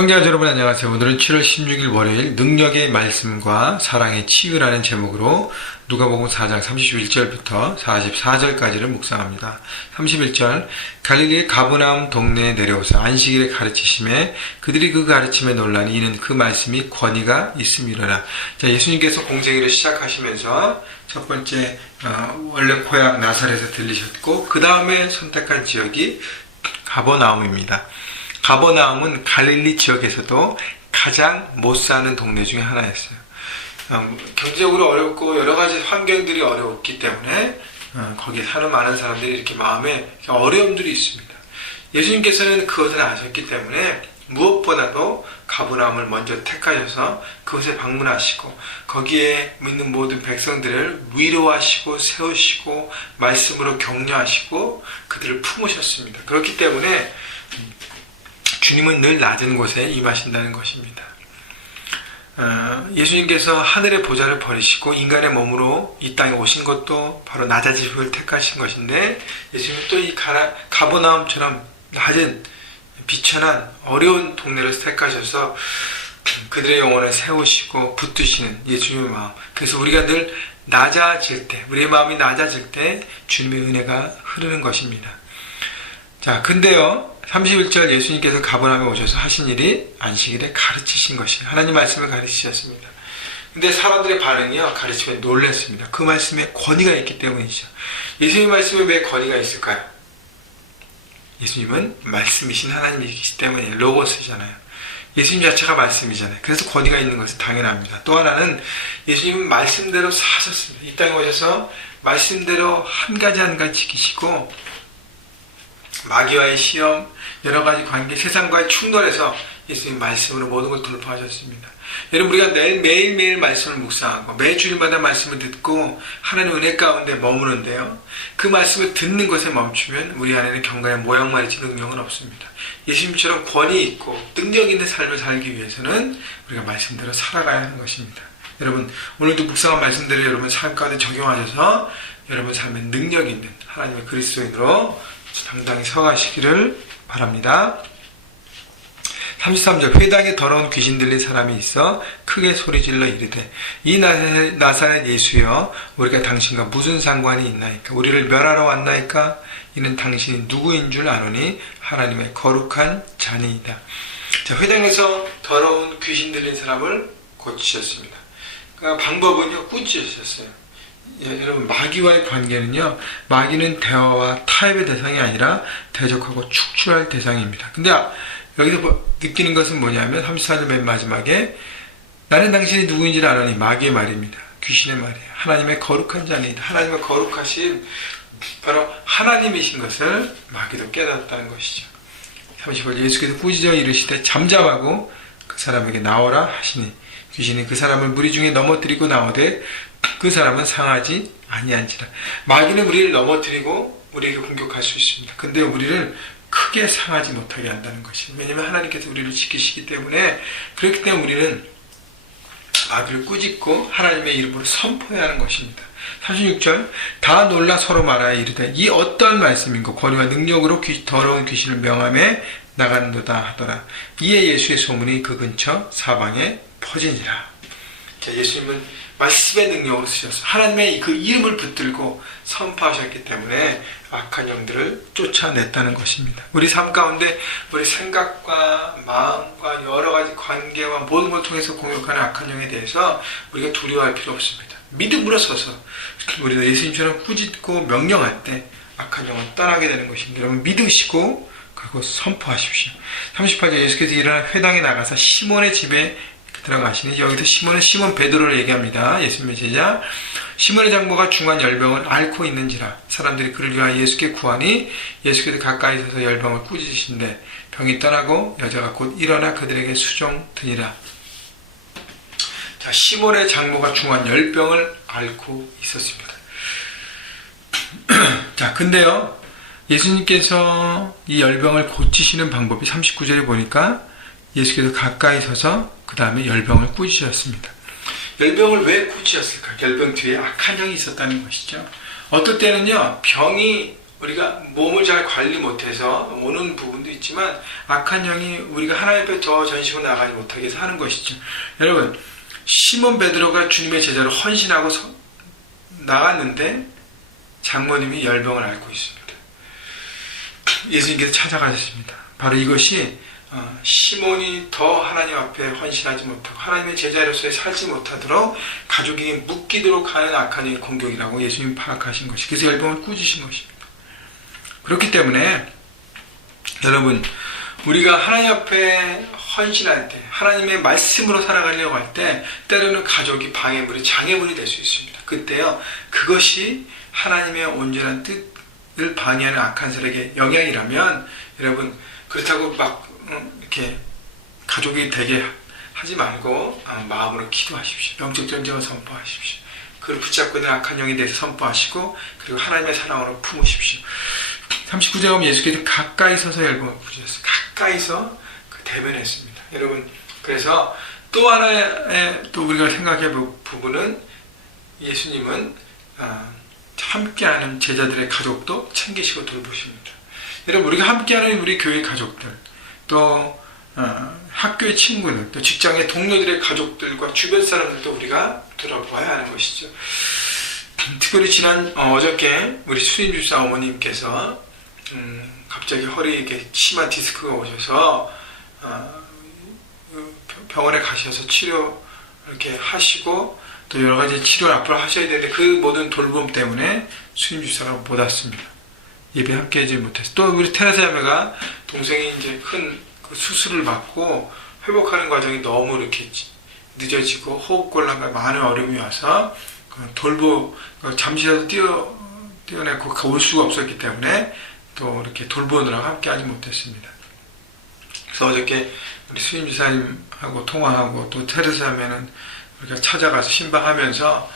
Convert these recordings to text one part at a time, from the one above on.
형제자 여러분 안녕하세요. 오늘은 7월 16일 월요일 능력의 말씀과 사랑의 치유라는 제목으로 누가복음 4장 31절부터 44절까지를 묵상합니다. 31절 갈릴리 가브나움 동네에 내려오사 안식일에 가르치심에 그들이 그 가르침에 놀라니 이는 그 말씀이 권위가 있음이로라. 자, 예수님께서 공생일을 시작하시면서 첫 번째 어, 원래 고향 나사렛에 들리셨고 그 다음에 선택한 지역이 가버나움입니다. 가버나움은 갈릴리 지역에서도 가장 못 사는 동네 중에 하나였어요. 음, 경제적으로 어렵고 여러 가지 환경들이 어려웠기 때문에 어, 거기에 사는 많은 사람들이 이렇게 마음에 어려움들이 있습니다. 예수님께서는 그것을 아셨기 때문에 무엇보다도 가브나움을 먼저 택하셔서 그곳에 방문하시고 거기에 있는 모든 백성들을 위로하시고 세우시고 말씀으로 격려하시고 그들을 품으셨습니다. 그렇기 때문에 주님은 늘 낮은 곳에 임하신다는 것입니다. 어, 예수님께서 하늘의 보좌를 버리시고 인간의 몸으로 이 땅에 오신 것도 바로 낮아짐을 택하신 것인데 예수님은 또 이 가보나움처럼 낮은 비천한 어려운 동네를 택하셔서 그들의 영혼을 세우시고 붙드시는 예수님의 마음. 그래서 우리가 늘 낮아질 때, 우리의 마음이 낮아질 때 주님의 은혜가 흐르는 것입니다. 자, 근데요, 31절 예수님께서 가버나움에 오셔서 하신 일이 안식일에 가르치신 것이 하나님 말씀을 가르치셨습니다. 근데 사람들의 반응이요, 가르침에 놀랐습니다. 그 말씀에 권위가 있기 때문이죠. 예수님 말씀에 왜 권위가 있을까요? 예수님은 말씀이신 하나님이시기 때문에 로고스잖아요. 예수님 자체가 말씀이잖아요. 그래서 권위가 있는 것은 당연합니다. 또 하나는 예수님은 말씀대로 사셨습니다. 이 땅에 오셔서 말씀대로 한 가지 한 가지 지키시고 마귀와의 시험, 여러 가지 관계, 세상과의 충돌에서 예수님 말씀으로 모든 걸 돌파하셨습니다. 여러분 우리가 매일 매일매일 말씀을 묵상하고 매 주일마다 말씀을 듣고 하나님 은혜 가운데 머무는데요. 그 말씀을 듣는 것에 멈추면 우리 안에는 경건의 모양만이지 능력은 없습니다. 예수님처럼 권위 있고 능력 있는 삶을 살기 위해서는 우리가 말씀대로 살아가야 하는 것입니다. 여러분 오늘도 묵상한 말씀대로 여러분 삶 가운데 적용하셔서 여러분 삶에 능력 있는 하나님의 그리스도인으로 당당히 서가시기를 바랍니다. 33절 회당에 더러운 귀신 들린 사람이 있어 크게 소리질러 이르되 이 나사렛 예수여 우리가 당신과 무슨 상관이 있나이까 우리를 멸하러 왔나이까 이는 당신이 누구인 줄 아노니 하나님의 거룩한 자니이다. 자, 회당에서 더러운 귀신 들린 사람을 고치셨습니다. 그러니까 방법은요 꾸짖으셨어요. 예, 여러분 마귀와의 관계는요 마귀는 대화와 타협의 대상이 아니라 대적하고 축출할 대상입니다. 근데 여기서 뭐 느끼는 것은 뭐냐면 34절 맨 마지막에 나는 당신이 누구인지를 아노니 마귀의 말입니다. 귀신의 말이에요. 하나님의 거룩한 자니다. 하나님의 거룩하신 바로 하나님이신 것을 마귀도 깨닫았다는 것이죠. 35절 예수께서 꾸짖어 이르시되 잠잠하고 그 사람에게 나오라 하시니 귀신이 그 사람을 무리 중에 넘어뜨리고 나오되 그 사람은 상하지 아니한지라. 마귀는 우리를 넘어뜨리고 우리에게 공격할 수 있습니다. 근데 우리를 크게 상하지 못하게 한다는 것이. 왜냐하면 하나님께서 우리를 지키시기 때문에 그렇기 때문에 우리는 마귀를 꾸짖고 하나님의 이름으로 선포해야 하는 것입니다. 36절 다 놀라 서로 말하여 이르되 이 어떠한 말씀인고 권위와 능력으로 귀, 더러운 귀신을 명함에 나간도다 하더라. 이에 예수의 소문이 그 근처 사방에 퍼지니라. 자, 예수님은 말씀의 능력으로 쓰셔서 하나님의 그 이름을 붙들고 선포하셨기 때문에 악한 영들을 쫓아냈다는 것입니다. 우리 삶 가운데 우리 생각과 마음과 여러 가지 관계와 모든 걸 통해서 공격하는 악한 영에 대해서 우리가 두려워할 필요 없습니다. 믿음으로 서서 우리도 예수님처럼 꾸짖고 명령할 때 악한 영은 떠나게 되는 것입니다. 여러분 믿으시고 그리고 선포하십시오. 38절 예수께서 일어나 회당에 나가서 시몬의 집에 들어가시니 여기서 시몬은 시몬 베드로를 얘기합니다. 예수님의 제자. 시몬의 장모가 중한 열병을 앓고 있는지라 사람들이 그를 위하여 예수께 구하니 예수께서 가까이 서서 열병을 꾸짖으신데 병이 떠나고 여자가 곧 일어나 그들에게 수종 드니라. 자, 시몬의 장모가 중한 열병을 앓고 있었습니다. 자, 근데요. 예수님께서 이 열병을 고치시는 방법이 39절에 보니까 예수께서 가까이 서서 그 다음에 열병을 꾸짖으셨습니다. 열병을 왜 꾸짖었을까? 열병 뒤에 악한 영이 있었다는 것이죠. 어떨 때는요, 병이 우리가 몸을 잘 관리 못해서 오는 부분도 있지만 악한 영이 우리가 하나님 앞에 더 전심을 나가지 못하게 해서 하는 것이죠. 여러분 시몬 베드로가 주님의 제자로 헌신하고 서- 나갔는데 장모님이 열병을 앓고 있습니다. 예수님께서 찾아가셨습니다. 바로 이것이 어, 시몬이 더 하나님 앞에 헌신하지 못하고 하나님의 제자로서의 살지 못하도록 가족에게 묶이도록 하는 악한 영의 공격이라고 예수님이 파악하신 것이 그래서 열병을 꾸짖으신 것입니다. 그렇기 때문에 여러분 우리가 하나님 앞에 헌신할 때 하나님의 말씀으로 살아가려고 할 때 때로는 가족이 방해물이 장애물이 될 수 있습니다. 그때요 그것이 하나님의 온전한 뜻을 방해하는 악한 세력의 영향이라면 여러분 그렇다고 막 음, 이렇게 가족이 되게 하지 말고 아, 마음으로 기도하십시오. 영적 전쟁을 선포하십시오. 그를 붙잡고 있는 악한 영에 대해서 선포하시고 그리고 하나님의 사랑으로 품으십시오. 39절 보면 예수께서 가까이 서서 열봉을 부르셨어요. 가까이서 그 대면했습니다. 여러분 그래서 또 하나의 또 우리가 생각해 볼 부분은 예수님은 아, 함께하는 제자들의 가족도 챙기시고 돌보십니다. 여러분 우리가 함께하는 우리 교회 가족들 또 어, 학교의 친구들 또 직장의 동료들의 가족들과 주변 사람들도 우리가 돌아보아야 하는 것이죠. 특별히 지난 어, 어저께 우리 수인주사 어머님께서 음, 갑자기 허리에 심한 디스크가 오셔서 어, 병원에 가셔서 치료 이렇게 하시고 또 여러 가지 치료를 앞으로 하셔야 되는데 그 모든 돌봄 때문에 수임 주사가 못 왔습니다. 예배 함께 하지 못해서 또 우리 테레사 자매가 동생이 이제 큰 그 수술을 받고 회복하는 과정이 너무 이렇게 늦어지고 호흡곤란과 많은 어려움이 와서 그 돌보 그 잠시라도 뛰어 뛰어내고 올 수가 없었기 때문에 또 이렇게 돌보느라고 함께 하지 못했습니다. 그래서 어저께 우리 수임 지사님하고 통화하고 또 테레사면은 우리가 찾아가서 신방하면서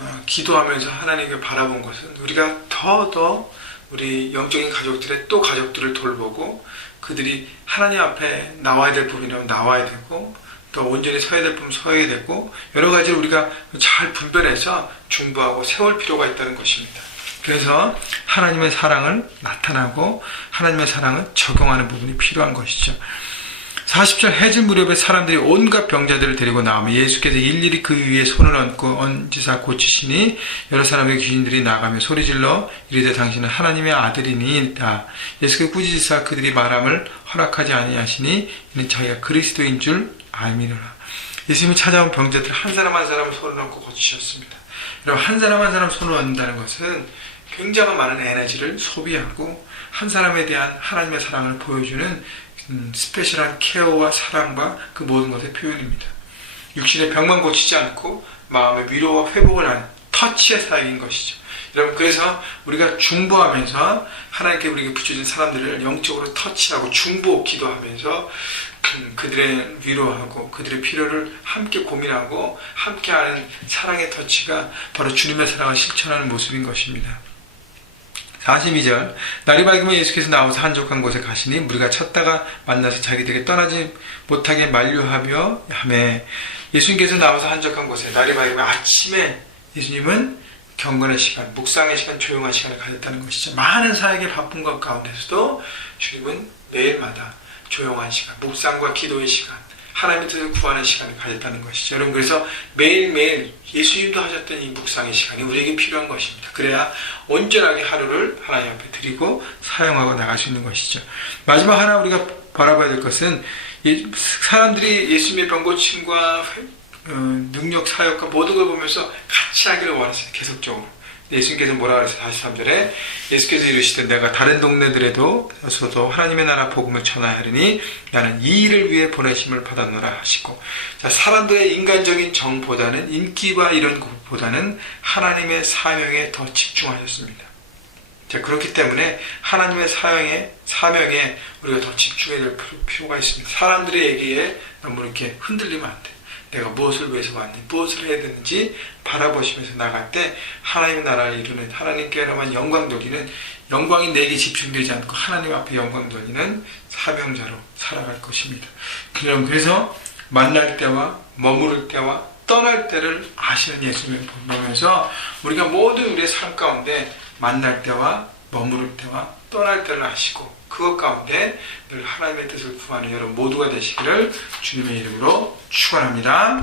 어, 기도하면서 하나님께 바라본 것은 우리가 더더 우리 영적인 가족들의 또 가족들을 돌보고 그들이 하나님 앞에 나와야 될 부분이면 나와야 되고 또 온전히 서야 될 부분 서야 되고 여러 가지를 우리가 잘 분별해서 중보하고 세울 필요가 있다는 것입니다. 그래서 하나님의 사랑을 나타나고 하나님의 사랑을 적용하는 부분이 필요한 것이죠. 40절 해질 무렵에 사람들이 온갖 병자들을 데리고 나오며 예수께서 일일이 그 위에 손을 얹고 얹으사 고치시니 여러 사람의 귀신들이 나가며 소리질러 이르되 당신은 하나님의 아들이니이다. 예수께서 꾸짖으사 그들이 말함을 허락하지 아니하시니 이는 자기가 그리스도인 줄 알미노라. 예수님이 찾아온 병자들 한 사람 한 사람 손을 얹고 고치셨습니다. 여러분 한 사람 한 사람 손을 얹는다는 것은 굉장한 많은 에너지를 소비하고 한 사람에 대한 하나님의 사랑을 보여주는 음, 스페셜한 케어와 사랑과 그 모든 것의 표현입니다. 육신의 병만 고치지 않고 마음의 위로와 회복을 하는 터치의 사역인 것이죠. 여러분 그래서 우리가 중보하면서 하나님께 우리에게 붙여진 사람들을 영적으로 터치하고 중보 기도하면서 음, 그들의 위로하고 그들의 필요를 함께 고민하고 함께하는 사랑의 터치가 바로 주님의 사랑을 실천하는 모습인 것입니다. 42절 날이 밝으면 예수께서 나와서 한적한 곳에 가시니 우리가 찾다가 만나서 자기들에게 떠나지 못하게 만류하며 하매 예수님께서 나와서 한적한 곳에 날이 밝으면 아침에 예수님은 경건의 시간, 묵상의 시간, 조용한 시간을 가졌다는 것이죠. 많은 사역에 바쁜 것 가운데서도 주님은 매일마다 조용한 시간, 묵상과 기도의 시간, 하나님의 뜻을 구하는 시간을 가졌다는 것이죠. 여러분 그래서 매일매일 예수님도 하셨던 이 묵상의 시간이 우리에게 필요한 것입니다. 그래야 온전하게 하루를 하나님 앞에 드리고 사용하고 나갈 수 있는 것이죠. 마지막 하나 우리가 바라봐야 될 것은 예- 사람들이 예수님의 병 고침과 회- 어, 능력 사역과 모든 걸 보면서 같이 하기를 원했어요. 계속적으로. 예수님께서 뭐라 그랬어요? 43절에 예수께서 이르시되 내가 다른 동네들에도 서도 하나님의 나라 복음을 전하하리니 나는 이 일을 위해 보내심을 받았노라 하시고 자, 사람들의 인간적인 정보다는 인기와 이런 것보다는 하나님의 사명에 더 집중하셨습니다. 자, 그렇기 때문에 하나님의 사명에, 사명에 우리가 더 집중해야 될 필요- 필요가 있습니다. 사람들의 얘기에 너무 이렇게 흔들리면 안 돼. 내가 무엇을 위해서 왔니? 무엇을 해야 되는지 바라보시면서 나갈 때 하나님의 나라를 이루는 하나님께로만 영광 돌리는 영광이 내게 집중되지 않고 하나님 앞에 영광 돌리는 사명자로 살아갈 것입니다. 그럼 그래서 만날 때와 머무를 때와 떠날 때를 아시는 예수님을 보면서 우리가 모든 우리의 삶 가운데 만날 때와 머무를 때와 떠날 때를 아시고 그것 가운데 늘 하나님의 뜻을 구하는 여러분 모두가 되시기를 주님의 이름으로 축원합니다.